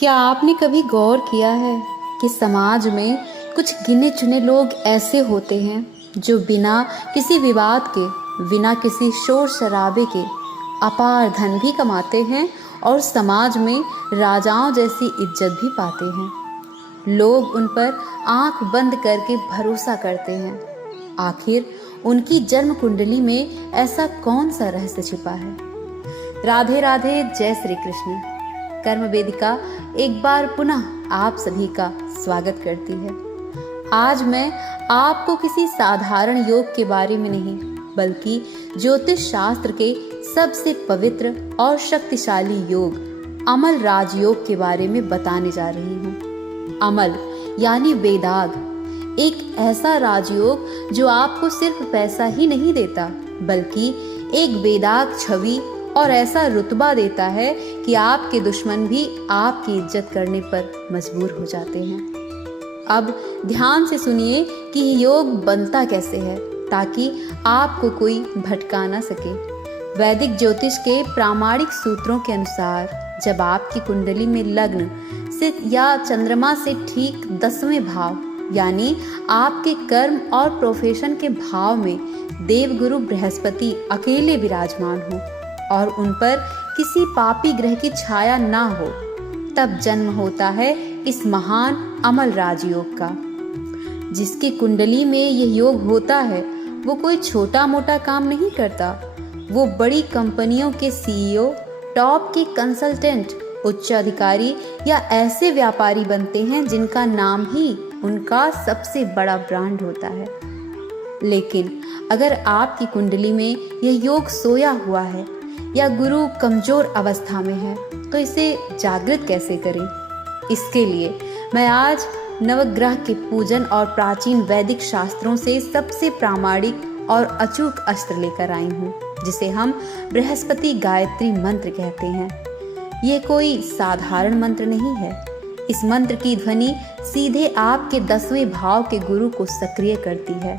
क्या आपने कभी गौर किया है कि समाज में कुछ गिने चुने लोग ऐसे होते हैं जो बिना किसी विवाद के, बिना किसी शोर शराबे के अपार धन भी कमाते हैं और समाज में राजाओं जैसी इज्जत भी पाते हैं। लोग उन पर आंख बंद करके भरोसा करते हैं। आखिर उनकी जन्म कुंडली में ऐसा कौन सा रहस्य छिपा है? राधे राधे, जय श्री कृष्ण। कर्म वेदिका एक बार पुनः आप सभी का स्वागत करती है। आज मैं आपको किसी साधारण योग के बारे में नहीं, बल्कि ज्योतिष शास्त्र के सबसे पवित्र और शक्तिशाली योग अमल राजयोग के बारे में बताने जा रही हूँ। अमल यानी वेदाग, एक ऐसा राजयोग जो आपको सिर्फ पैसा ही नहीं देता, बल्कि एक वेदाग छवि और ऐसा रुतबा देता है कि आपके दुश्मन भी आपकी इज्जत करने पर मजबूर हो जाते हैं। अब ध्यान से सुनिए कि योग बनता कैसे है, ताकि आपको कोई भटका ना सके। वैदिक ज्योतिष के प्रामाणिक सूत्रों के अनुसार जब आपकी कुंडली में लग्न से या चंद्रमा से ठीक 10वें भाव यानी आपके कर्म और प्रोफेशन के भाव में देवगुरु बृहस्पति अकेले विराजमान हो और उन पर किसी पापी ग्रह की छाया ना हो, तब जन्म होता है इस महान अमल राजयोग का। जिसकी कुंडली में यह योग होता है वो कोई छोटा मोटा काम नहीं करता। वो बड़ी कंपनियों के सीईओ, टॉप के कंसल्टेंट, उच्च अधिकारी या ऐसे व्यापारी बनते हैं जिनका नाम ही उनका सबसे बड़ा ब्रांड होता है। लेकिन अगर आपकी कुंडली में यह योग सोया हुआ है या गुरु कमजोर अवस्था में है, तो इसे जागृत कैसे करें? इसके लिए मैं आज नवग्रह के पूजन और प्राचीन वैदिक शास्त्रों से सबसे प्रामाणिक और अचूक अस्त्र लेकर आई हूँ, जिसे हम बृहस्पति गायत्री मंत्र कहते हैं। ये कोई साधारण मंत्र नहीं है। इस मंत्र की ध्वनि सीधे आपके 10वें भाव के गुरु को सक्रिय करती है।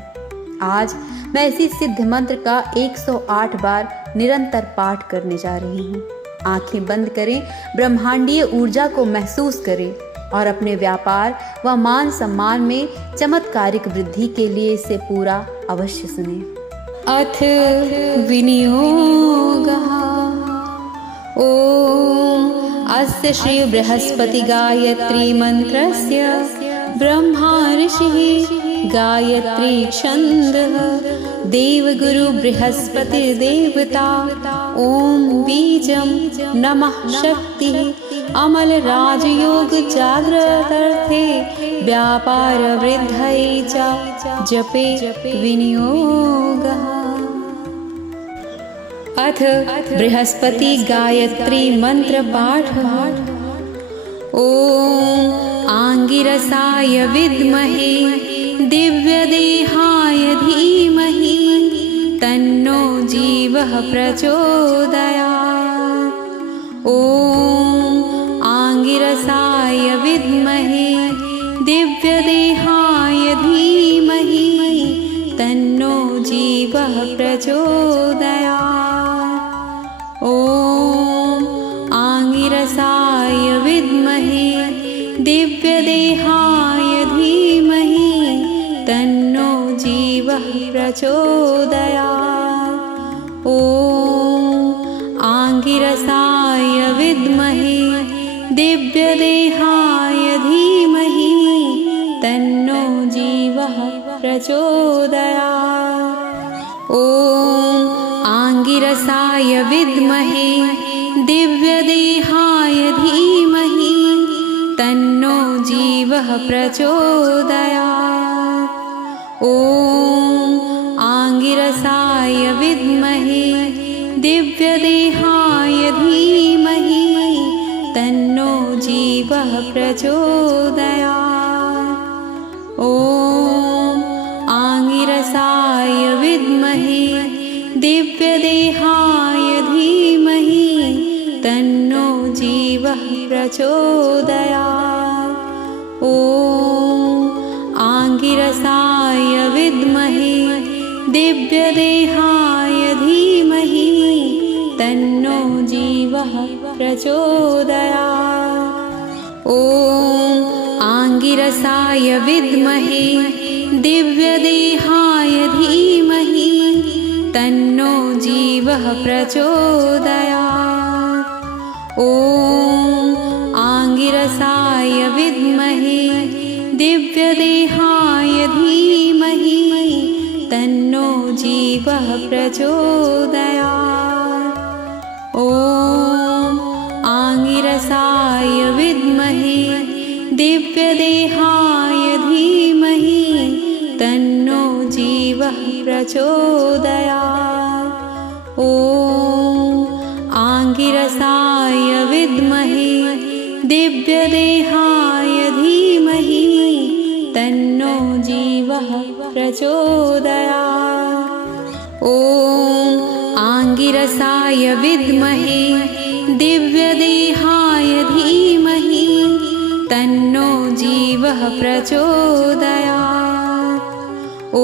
आज मैं इसी सिद्ध मंत्र का 108 बार निरंतर पाठ करने जा रही हूँ। आंखें बंद करें, ब्रह्मांडीय ऊर्जा को महसूस करें और अपने व्यापार व मान सम्मान में चमत्कारिक वृद्धि के लिए इसे पूरा अवश्य सुनें। अथ विनियोगः। ओम अस्य श्री बृहस्पति गायत्री मंत्रस्य ब्रह्मा ऋषिः गायत्री छन्दः देवगुरु बृहस्पति देवता। ओम बीजं नमः शक्तिः अमल राजयोग जाग्रतर्थे व्यापार वृद्धये च जपे विनियोगः। अथ बृहस्पति गायत्री मंत्र पाठः। ओम आंगिरसाय विद्महे दिव्यदेहाय धीमहि तन्नो जीवः प्रचोदयात्। ओम आंगिरसाय विद्महे दिव्यदेहाय धीमहि तन्नो जीवः प्रचोदयात्। ओम आंगिरसाय विद्महे दिव्यदेहाय धीमहि तन्नो जीवः प्रचोदयात्। ओम आंगिरसाय विद्महे दिव्यदेहाय धीमहि तन्नो जीवः प्रचोदयात्। ओम आंगिरसाय विद्महे दिव्यदेहाय धीमहि तन्नो जीवः प्रचोदयात्। ओम आंगिरसाय विद्महे दिव्यदेहाय धीमहि तन्नो जीवः प्रचोदयात्। ओम आंगिरसाय विद्महे दिव्यदेहाय धीमहि तन्नो जीवः प्रचोदयात्। ओम आंगिरसाय विद्महे दिव्यदेहाय धीमहि तन्नो जीवः प्रचोदयात्। ॐ आङ्गिरसाय विद्महे दिव्यदेहाय धीमहि तन्नो जीवः प्रचोदयात्। ॐ आङ्गिरसाय विद्महे दिव्यदेहाय धीमहि तन्नो जीवः प्रचोदयात्। ॐ आङ्गिरसाय विद्महे दिव्यदेहाय धीमहि तन्नो जीवः प्रचोदयात्। ॐ आङ्गिरसाय विद्महे दिव्यदेहाय धीमहि तन्नो जीवः प्रचोदयात्। ॐ आङ्गिरसाय विद्महे दिव्यदेहाय धीमहि तन्नो जीवः प्रचोदयात्। ॐ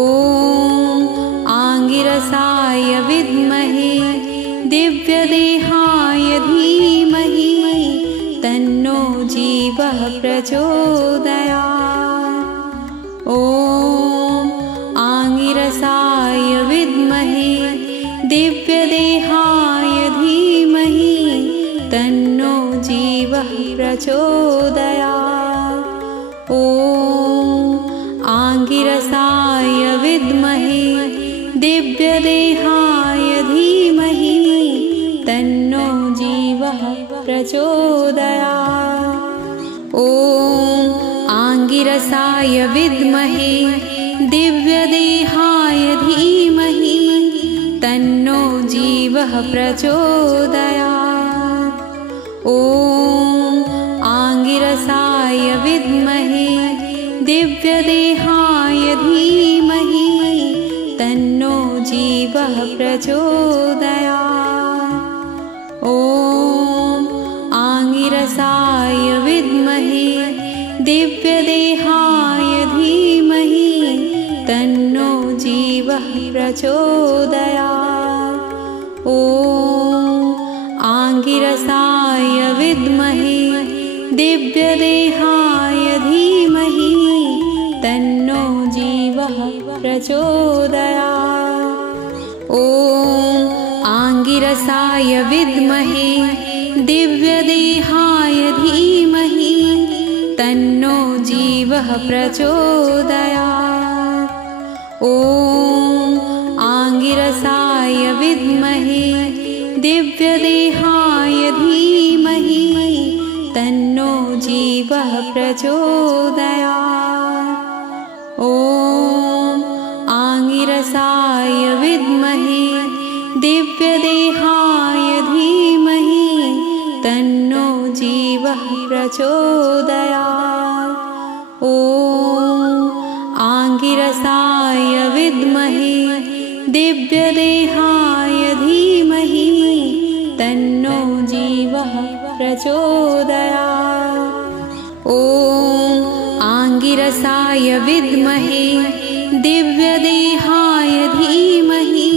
आङ्गिरसाय विद्महे दिव्यदेहाय धीमहि तन्नो जीवः प्रचोदयात्। ॐ आङ्गिरसाय विद्महे दिव्यदेहाय धीमहि तन्नो जीवः प्रचोदयात्। ॐ आङ्गिरसाय विद्महे दिव्यदेहाय धीमहि तन्नो जीवः प्रचोदयात्। ॐ आङ्गिरसाय विद्महे दिव्यदेहाय धीमहि तन्नो जीवः प्रचोदयात्। ॐ आङ्गिरसाय विद्महे दिव्यदेहाय धीमहि तन्नो जीवः प्रचोदयात्। ॐ आङ्गिरसाय विद्महे दिव्यदेहाय धीमहि तन्नो जीवः प्रचोदयात्। ॐ आङ्गिरसाय विद्महे दिव्यदेहाय धीमहि तन्नो जीवः प्रचोदयात्। ॐ आङ्गिरसाय विद्महे दिव्यदेहाय धीमहि तन्नो जीवः प्रचोदयात्। ॐ आङ्गिरसाय विद्महे दिव्यदेहाय धीमहि तन्नो जीवः प्रचोदयात्। ॐ आङ्गिरसाय विद्महे दिव्यदेहाय धीमहि तन्नो जीवः प्रचोदयात्। ॐ आङ्गिरसाय विद्महे दिव्यदेहाय धीमहि तन्नो जीवः प्रचोदयात्। ॐ आङ्गिरसाय विद्महे दिव्यदेहाय धीमहि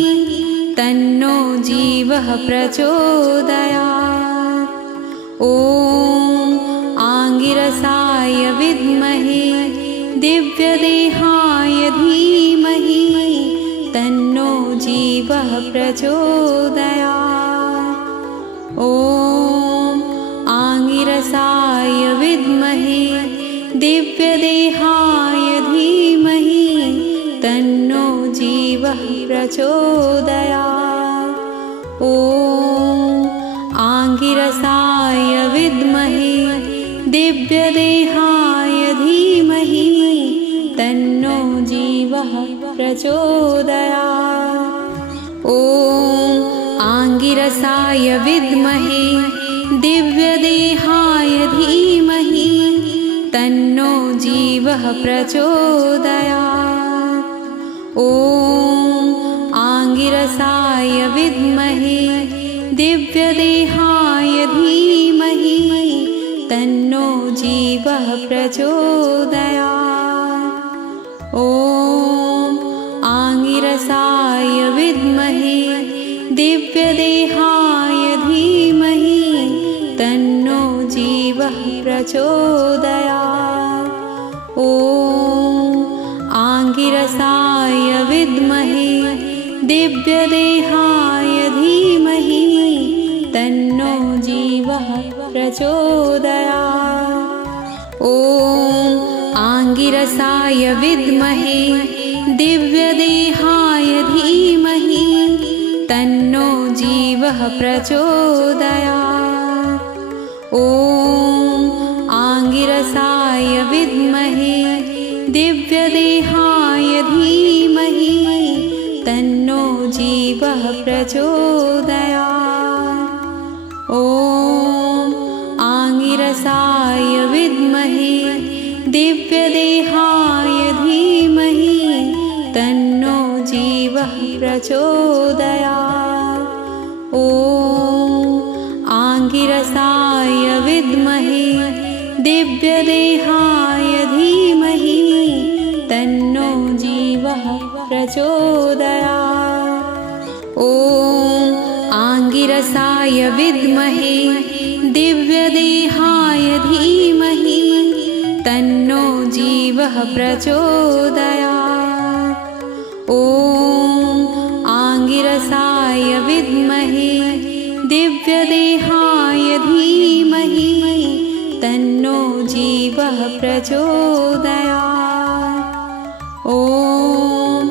तन्नो जीवः प्रचोदयात्। ॐ आङ्गिरसाय विद्महे दिव्यदेहाय धीमहि तन्नो जीवः प्रचोदयात्। ॐ आङ्गिरसाय विद्महे दिव्यदेहाय धीमहि तन्नो जीवः प्रचोदयात्। ॐ आङ्गिरसाय विद्महे दिव्यदेहाय धीमहि तन्नो जीवः प्रचोदयात्। ॐ आङ्गिरसाय विद्महे दिव्यदेहाय धीमहि तन्नो जीवः प्रचोदयात्। ॐ आङ्गिरसाय विद्महे दिव्यदेहाय धीमहि तन्नो जीवः प्रचोदयात्। ॐ आङ्गिरसाय विद्महे दिव्यदेहाय धीमहि तन्नो जीवः प्रचोदयात्। ॐ आङ्गिरसाय विद्महे दिव्यदेहाय धीमहि तन्नो जीवः प्रचोदयात्। ॐ आङ्गिरसाय विद्महे दिव्यदेहाय धीमहि तन्नो जीवः प्रचोदयात्। ॐ आङ्गिरसाय विद्महे दिव्यदेहाय धीमहि तन्नो जीवः प्रचोदयात्। ॐ आङ्गिरसाय विद्महे दिव्यदेहाय धीमहि तन्नो जीवः प्रचोदयात्। ॐ आङ्गिरसाय विद्महे दिव्यदेहाय धीमहि तन्नो जीवः प्रचोदयात्। ॐ आङ्गिरसाय विद्महे दिव्यदेहाय धीमहि तन्नो जीवः प्रचोदयात्। ॐ आङ्गिरसाय विद्महे दिव्यदेहाय धीमहि तन्नो जीवः प्रचोदयात्। ॐ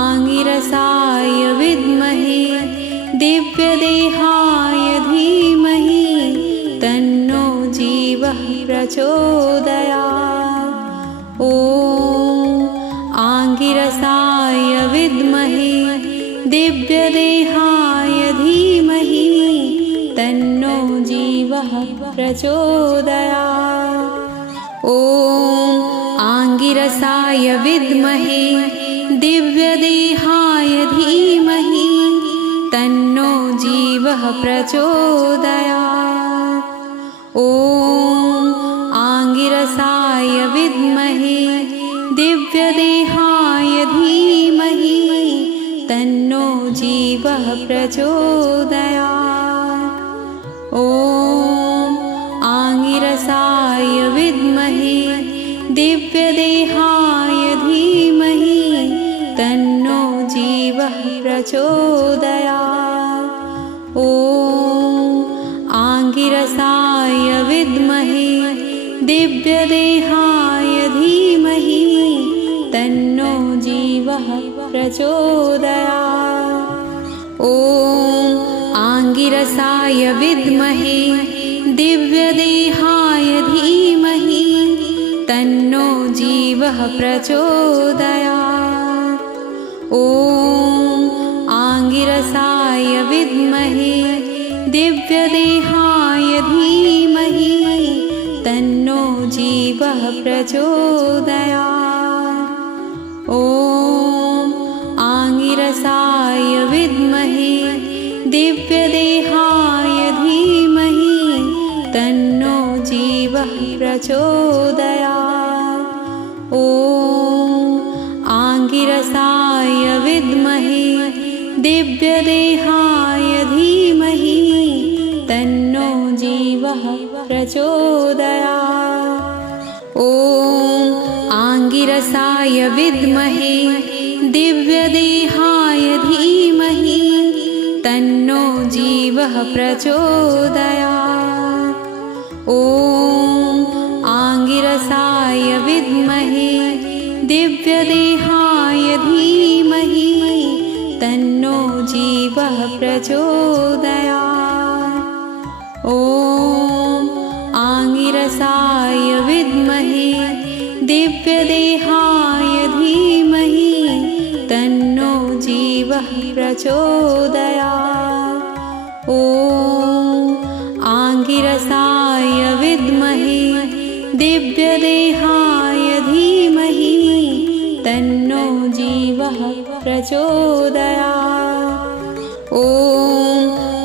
आङ्गिरसाय विद्महे दिव्यदेहाय धीमहि तन्नो जीवः प्रचोदयात्। ॐ आङ्गिरसाय विद्महे दिव्यदेहाय धीमहि तन्नो जीवः प्रचोदयात्। ॐ आङ्गिरसाय विद्महे दिव्यदेहाय धीमहि तन्नो जीवः प्रचोदयात्। ॐ आङ्गिरसाय विद्महे दिव्यदेहाय धीमहि तन्नो जीवः प्रचोदयात्। ॐ आङ्गिरसाय विद्महे दिव्यदेहाय धीमहि तन्नो जीवः प्रचोदयात्। ॐ आङ्गिरसाय विद्महे दिव्यदेहाय धीमहि तन्नो जीवः प्रचोदयात्। ॐ आङ्गिरसाय विद्महे दिव्यदेहाय धीमहि तन्नो जीवः प्रचोदयात्। ॐ आङ्गिरसाय विद्महे दिव्यदेहाय धीमहि तन्नो जीवः प्रचोदयात्। ॐ आङ्गिरसाय विद्महे दिव्यदेहाय धीमहि तन्नो जीवः प्रचोदयात्। ॐ आङ्गिरसाय विद्महे दिव्यदेहाय धीमहि तन्नो जीवः प्रचोदयात्। ॐ आङ्गिरसाय विद्महे दिव्यदेहाय धीमहि तन्नो जीवः प्रचोदयात्। ॐ आङ्गिरसाय विद्महे दिव्यदेहाय धीमहि तन्नो जीवः प्रचोदयात्। ॐ आङ्गिरसाय विद्महे दिव्यदेहाय धीमहि तन्नो जीवः प्रचोदयात्। ॐ आङ्गिरसाय विद्महे दिव्यदेहाय धीमहि तन्नो जीवः प्रचोदयात्। ॐ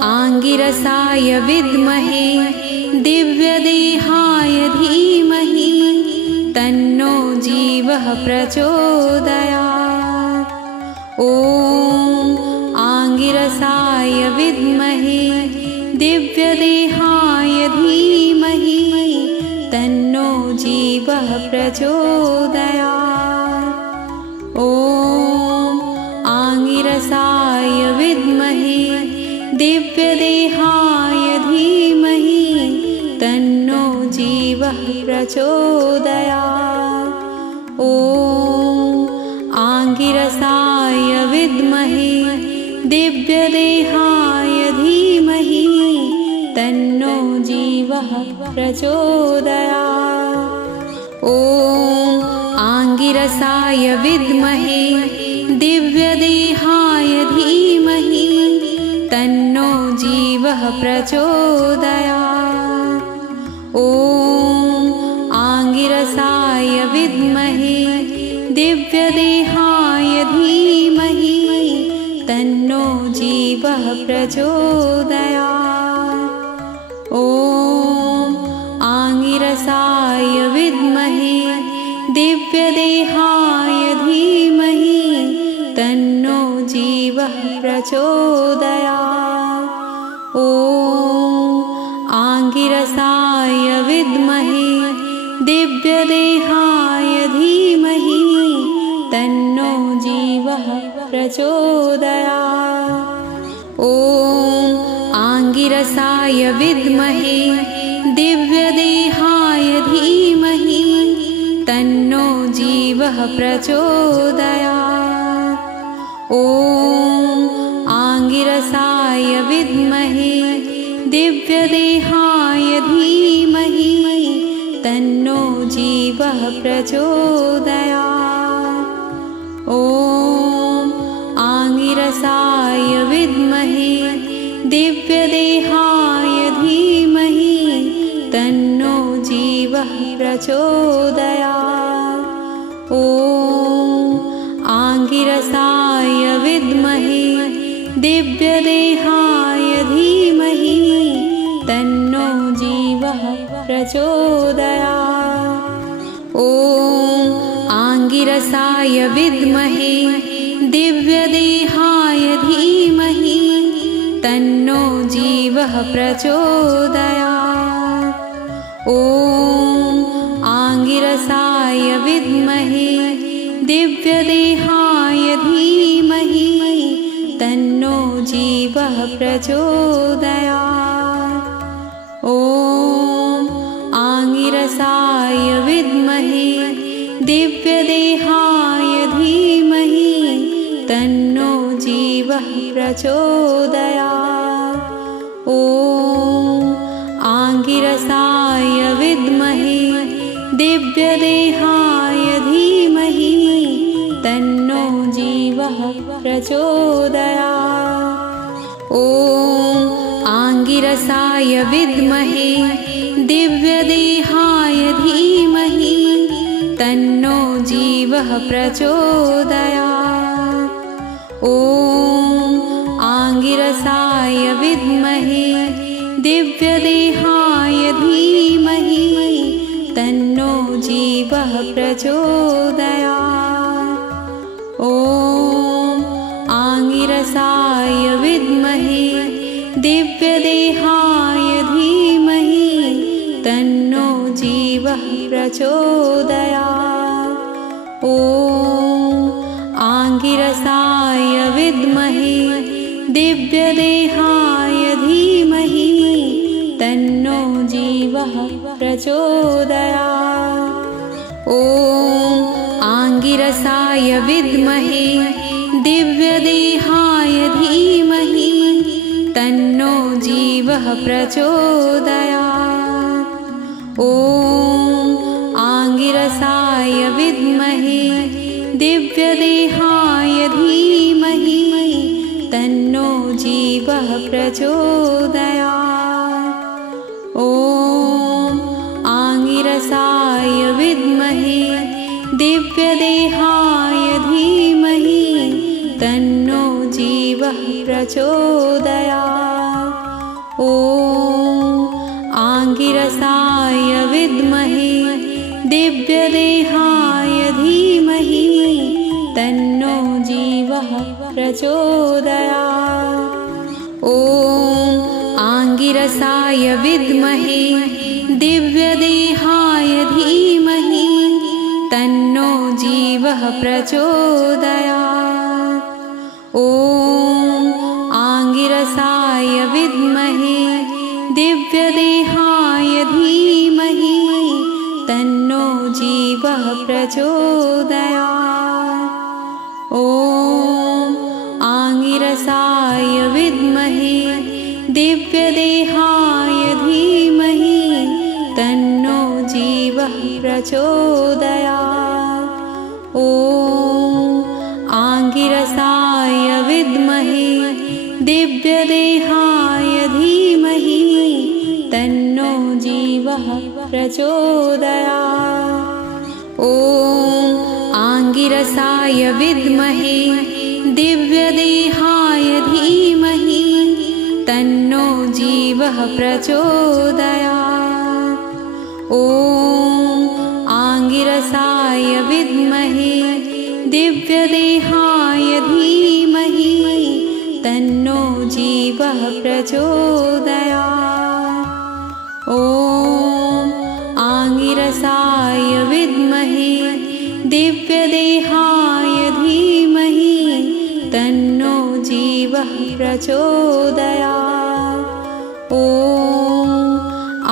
आङ्गिरसाय विद्महे दिव्यदेहाय धीमहि तन्नो जीवः प्रचोदयात्। ॐ आङ्गिरसाय विद्महे दिव्यदेहाय धीमहि जीवः प्रचोदयात्। ॐ आङ्गिरसाय विद्महे दिव्यदेहाय धीमहि तन्नो जीवः प्रचोदयात्। ॐ आङ्गिरसाय विद्महे दिव्यदेहाय धीमहि तन्नो जीवः प्रचोदयात्। ॐ आङ्गिरसाय विद्महे दिव्यदेहाय धीमहि तन्नो जीवः प्रचोदयात्। ॐ आङ्गिरसाय विद्महे दिव्यदेहाय धीमहि तन्नो जीवः प्रचोदयात्। ॐ आङ्गिरसाय विद्महे दिव्यदेहाय धीमहि तन्नो जीवः प्रचोदयात्। ॐ आङ्गिरसाय विद्महे दिव्यदेहाय धीमहि तन्नो जीवः प्रचोदयात्। ॐ आङ्गिरसाय विद्महे दिव्यदेहाय धीमहि तन्नो जीवः प्रचोदयात्। ॐ आङ्गिरसाय विद्महे दिव्यदेहाय धीमहि तन्नो जीवः प्रचोदयात्। ॐ आङ्गिरसाय विद्महे दिव्यदेहाय धीमहि तन्नो जीवः प्रचोदयात्। ॐ आङ्गिरसाय विद्महे दिव्यदेहाय धीमहि तन्नो जीवः प्रचोदयात्। ॐ आङ्गिरसाय विद्महे दिव्यदेहाय धीमहि तन्नो जीवः प्रचोदयात्। ॐ आङ्गिरसाय विद्महे दिव्यदेहाय धीमहि तन्नो जीवः प्रचोदयात्। ॐ आङ्गिरसाय विद्महे दिव्यदेहाय धीमहि तन्नो जीवः प्रचोदयात्। ॐ आङ्गिरसाय विद्महे दिव्यदेहाय धीमहि तन्नो जीवः प्रचोदयात्। ॐ आङ्गिरसाय विद्महे दिव्यदेहाय धीमहि तन्नो जीवः प्रचोदयात्। ॐ आङ्गिरसाय विद्महे दिव्यदेहाय धीमहि तन्नो जीवः प्रचोदयात्। ॐ आङ्गिरसाय विद्महे दिव्यदेहाय धीमहि तन्नो जीवः प्रचोदयात्। ॐ आङ्गिरसाय विद्महे दिव्यदेहाय धीमहि तन्नो जीवः प्रचोदयात्। ॐ आङ्गिरसाय विद्महे दिव्यदेहाय धीमहि तन्नो जीवः प्रचोदयात्। ॐ आङ्गिरसाय विद्महे दिव्यदेहाय धीमहि तन्नो जीवः प्रचोदयात्। ॐ आङ्गिरसाय विद्महे दिव्यदेहाय धीमहि तन्नो जीवः प्रचोदयात्। ॐ आङ्गिरसाय विद्महे दिव्यदेहाय धीमहि तन्नो जीवः प्रचोदयात्। ॐ आङ्गिरसाय विद्महे दिव्यदेहाय धीमहि प्रचोदयात्। ॐ आङ्गिरसाय विद्महे दिव्यदेहाय धीमहि तन्नो जीवः प्रचोदयात्। ॐ आङ्गिरसाय विद्महे दिव्यदेहाय धीमहि तन्नो जीवः प्रचोदयात्। ॐ आङ्गिरसाय विद्महे दिव्यदेहाय धीमहि तन्नो जीवः प्रचोदयात्। ॐ आङ्गिरसाय विद्महे दिव्यदेहाय धीमहि तन्नो जीवः प्रचोदयात्। ॐ आङ्गिरसाय विद्महे दिव्यदेहाय धीमहि तन्नो जीवः प्रचोदयात्। ॐ आङ्गिरसाय विद्महे दिव्यदेहाय धीमहि तन्नो जीवः प्रचोदयात्। ॐ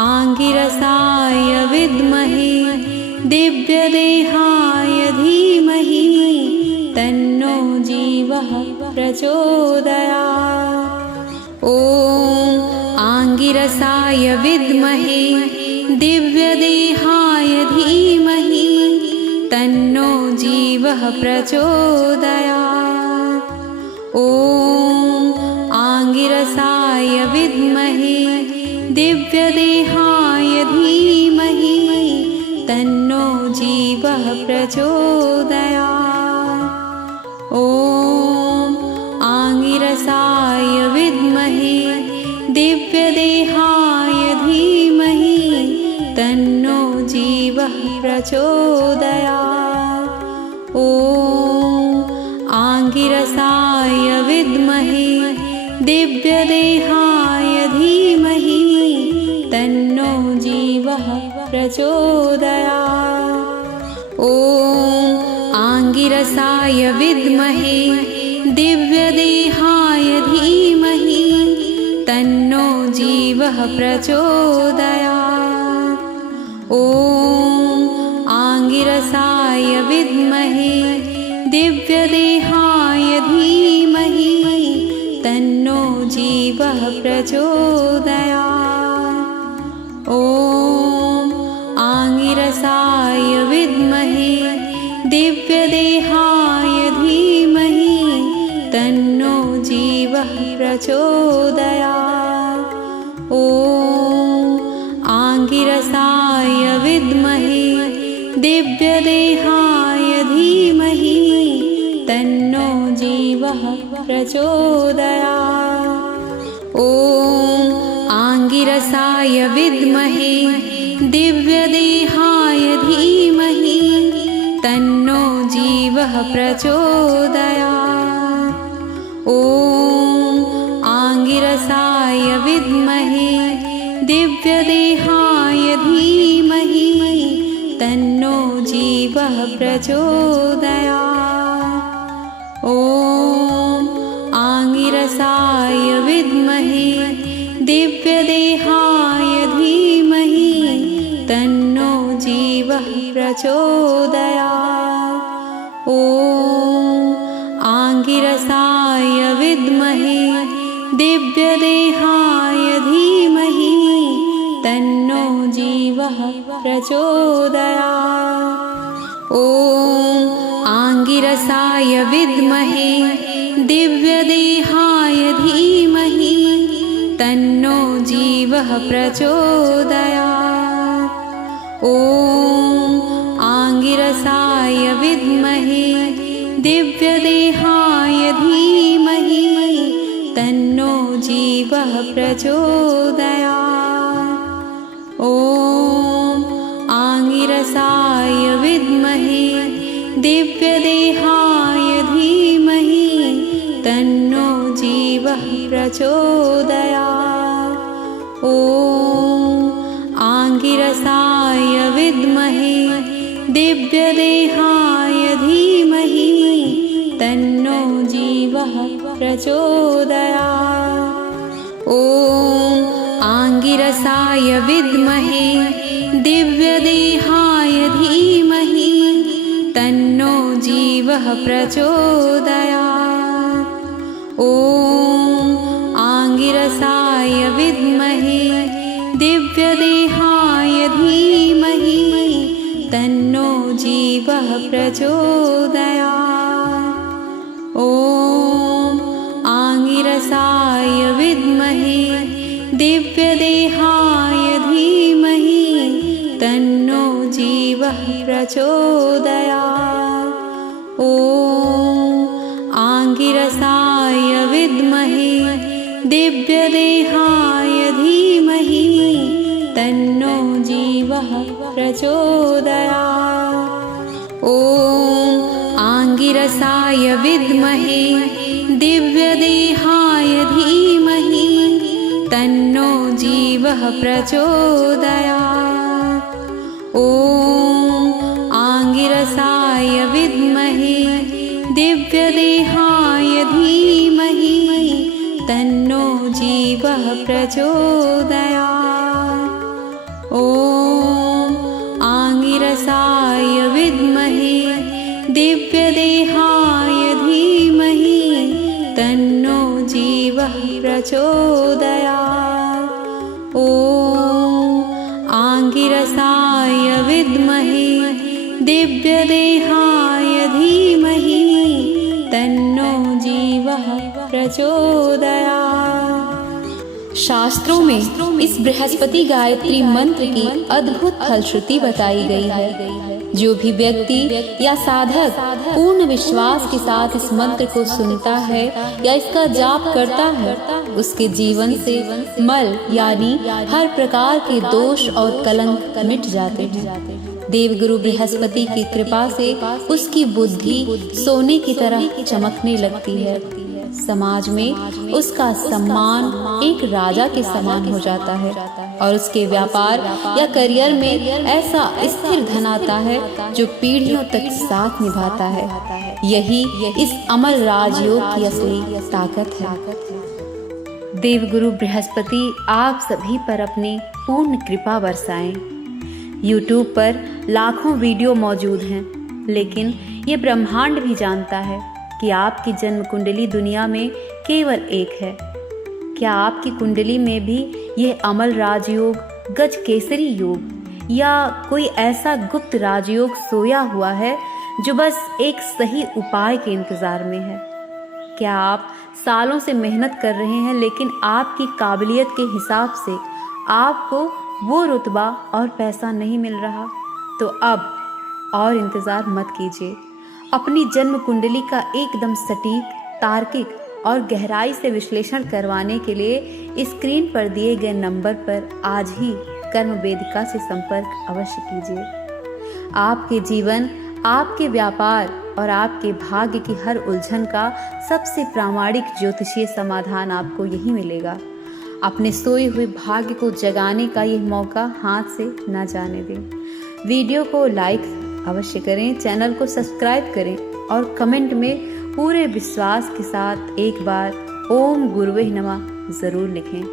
आङ्गिरसाय विद्महे दिव्यदेहाय धीमहि तन्नो जीवः प्रचोदयात्। ॐ आङ्गिरसाय विद्महे दिव्यदेहाय धीमहि तन्नो जीवः प्रचोदयात्। ॐ आङ्गिरसाय विद्महे दिव्यदेहाय धीमहि तन्नो जीवः प्रचोदयात्। ॐ आङ्गिरसाय विद्महे दिव्यदेहाय धीमहि तन्नो जीवः प्रचोदयात्। ॐ आङ्गिरसाय विद्महे दिव्यदेहाय धीमहि तन्नो जीवः प्रचोदयात्। ॐ आङ्गिरसाय विद्महे दिव्यदेहाय धीमहि तन्नो जीवः प्रचोदयात्। ॐ आङ्गिरसाय विद्महे दिव्यदेहाय धीमहि तन्नो जीवः प्रचोदयात्। ॐ आङ्गिरसाय विद्महे दिव्यदेहाय धीमहि तन्नो जीवः प्रचोदयात्। ॐ आङ्गिरसाय विद्महे दिव्यदेहाय धीमहि तन्नो जीवः प्रचोदयात्। ॐ आङ्गिरसाय विद्महे दिव्यदेहाय धीमहि तन्नो जीवः प्रचोदयात्। ॐ आङ्गिरसाय विद्महे दिव्यदेहाय धीमहि तन्नो जीवः प्रचोदयात्। ॐ आङ्गिरसाय विद्महे दिव्यदेहाय धीमहि तन्नो जीवः प्रचोदयात्। ॐ आङ्गिरसाय विद्महे दिव्यदेहाय धीमहि तन्नो जीवः प्रचोदयात्। ॐ आङ्गिरसाय विद्महे दिव्यदेहाय धीमहि तन्नो जीवः प्रचोदयात्। ॐ आङ्गिरसाय विद्महे दिव्यदेहाय धीमहि तन्नो जीवः प्रचोदयात्। ॐ आङ्गिरसाय विद्महे दिव्यदेहाय धीमहि तन्नो जीवः प्रचोदयात्। ॐ आङ्गिरसाय विद्महे दिव्यदेहाय धीमहि तन्नो जीवः प्रचोदयात्। ॐ आङ्गिरसाय विद्महे दिव्यदेहाय धीमहि तन्नो जीवः प्रचोदयात्। ॐ आङ्गिरसाय विद्महे दिव्यदेहाय धीमहि तन्नो जीवः प्रचोदयात्। ॐ आङ्गिरसाय विद्महे दिव्यदेहाय धीमहि तन्नो जीवः प्रचोदयात्। ॐ आङ्गिरसाय विद्महे दिव्यदेहाय धीमहि तन्नो जीवः प्रचोदयात्। ॐ आङ्गिरसाय विद्महे दिव्यदेहाय धीमहि तन्नो जीवः प्रचोदयात्। ॐ आङ्गिरसाय विद्महे दिव्यदेहाय धीमहि तन्नो जीवः प्रचोदयात्। ॐ आङ्गिरसाय विद्महे दिव्यदेहाय धीमहि तन्नो जीवः प्रचोदयात्। ॐ आङ्गिरसाय विद्महे दिव्यदेहाय धीमहि तन्नो जीवः प्रचोदयात्। शास्त्रों में इस बृहस्पति गायत्री मंत्र की अद्भुत फलश्रुति बताई गई है। जो भी व्यक्ति या साधक पूर्ण विश्वास के साथ इस मंत्र को सुनता है या इसका जाप करता है, उसके जीवन से मल यानी हर प्रकार के दोष और कलंक मिट जाते हैं। देवगुरु बृहस्पति की कृपा से उसकी बुद्धि सोने की तरह चमकने लगती है। समाज में उसका सम्मान एक राजा के समान हो जाता है और उसके व्यापार या करियर में ऐसा स्थिर धन आता है जो पीढ़ियों तक साथ निभाता है। यही इस अमल राजयोग की असली ताकत है। देवगुरु बृहस्पति आप सभी पर अपनी पूर्ण कृपा बरसाएं। YouTube पर लाखों वीडियो मौजूद हैं, लेकिन ये ब्रह्मांड भी जानता है कि आपकी जन्म कुंडली दुनिया में केवल एक है। क्या आपकी कुंडली में भी यह अमल राजयोग, गज केसरी योग या कोई ऐसा गुप्त राजयोग सोया हुआ है जो बस एक सही उपाय के इंतजार में है? क्या आप सालों से मेहनत कर रहे हैं लेकिन आपकी काबिलियत के हिसाब से आपको वो रुतबा और पैसा नहीं मिल रहा? तो अब और इंतज़ार मत कीजिए। अपनी जन्म कुंडली का एकदम सटीक, तार्किक और गहराई से विश्लेषण करवाने के लिए स्क्रीन पर दिए गए नंबर पर आज ही कर्म वेदिका से संपर्क अवश्य कीजिए। आपके जीवन, आपके व्यापार और आपके भाग्य की हर उलझन का सबसे प्रामाणिक ज्योतिषीय समाधान आपको यही मिलेगा। अपने सोए हुए भाग्य को जगाने का यह मौका हाथ से न जाने दें। वीडियो को लाइक अवश्य करें, चैनल को सब्सक्राइब करें और कमेंट में पूरे विश्वास के साथ एक बार ओम गुरुवे नमः ज़रूर लिखें।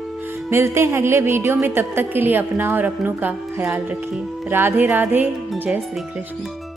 मिलते हैं अगले वीडियो में, तब तक के लिए अपना और अपनों का ख्याल रखिए। राधे राधे, जय श्री कृष्ण।